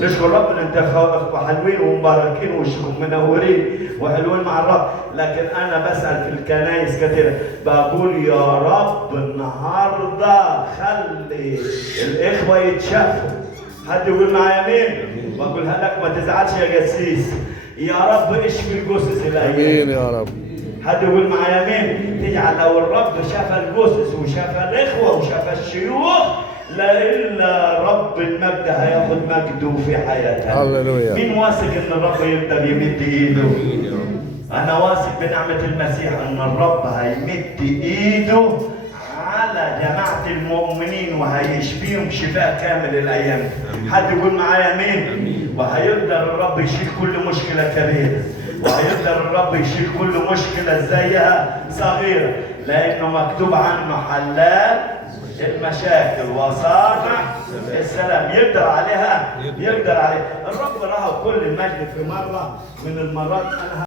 نشكر ربنا انت اخوة حلوين ومباركين وشكم منورين وحلوين مع الرب، لكن انا بسال في الكنايس كثير بقول يا رب النهارده خلي الاخوه يتشافوا. حد يقول معايا مين؟ بقولها لك ما تزعلش يا قسيس. يا رب اشفي الجثث الايام. امين يا رب. حد يقول معايا مين؟ تجعل لو الرب شاف الجثث وشاف الاخوه وشاف الشيوخ لا إلا رب المجد هياخد مجده في حياتها. هللويا. مين واثق ان الرب يقدر يمد ايده؟ انا واثق بنعمه المسيح ان الرب هيمد ايده على جماعه المؤمنين وهيشفيهم شفاء كامل الايام. حد يقول معايا مين؟ وهيقدر الرب يشيل كل مشكله كبيره، وهيقدر الرب يشيل كل مشكله زيها صغيره، لانه مكتوب عنه حلال المشاكل وصانع السلام. يقدر عليها، يقدر عليها. الرب راه كل المجد في مره من المرات. انا